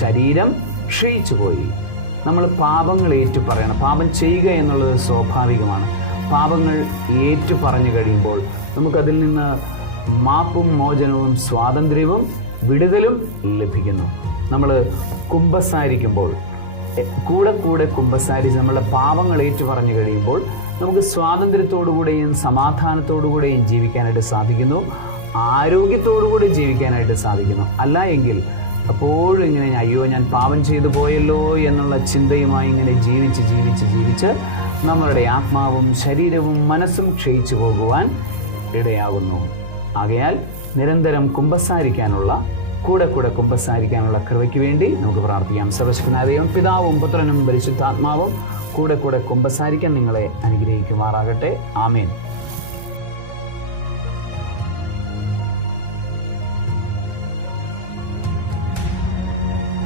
ശരീരം ക്ഷയിച്ചുപോയി. നമ്മൾ പാപങ്ങൾ ഏറ്റുപറയണം. പാപം ചെയ്യുക എന്നുള്ളത് സ്വാഭാവികമാണ്. പാപങ്ങൾ ഏറ്റുപറഞ്ഞു കഴിയുമ്പോൾ നമുക്കതിൽ നിന്ന് മാപ്പും മോചനവും സ്വാതന്ത്ര്യവും വിടുതലും ലഭിക്കുന്നു. നമ്മൾ കുമ്പസാരിക്കുമ്പോൾ കൂടെ കുമ്പസാരിച്ച് നമ്മളുടെ പാപങ്ങൾ ഏറ്റുപറഞ്ഞു കഴിയുമ്പോൾ നമുക്ക് സ്വാതന്ത്ര്യത്തോടുകൂടെയും സമാധാനത്തോടുകൂടെയും ജീവിക്കാനായിട്ട് സാധിക്കുന്നു, ആരോഗ്യത്തോടുകൂടി ജീവിക്കാനായിട്ട് സാധിക്കുന്നു. അല്ല എങ്കിൽ അപ്പോഴും ഇങ്ങനെ അയ്യോ ഞാൻ പാപം ചെയ്തു പോയല്ലോ എന്നുള്ള ചിന്തയുമായി ഇങ്ങനെ ജീവിച്ച് നമ്മളുടെ ആത്മാവും ശരീരവും മനസ്സും ക്ഷയിച്ചു പോകുവാൻ ഇടയാകുന്നു. ആകയാൽ നിരന്തരം കുമ്പസാരിക്കാനുള്ള കൂടെ കുമ്പസാരിക്കാനുള്ള കൃപയ്ക്ക് വേണ്ടി നമുക്ക് പ്രാർത്ഥിക്കാം. സർവശക്തനായ ദൈവം പിതാവും പുത്രനും പരിശുദ്ധാത്മാവും കൂടെ കുമ്പസാരിക്കാൻ നിങ്ങളെ അനുഗ്രഹിക്കുമാറാകട്ടെ. ആമേൻ.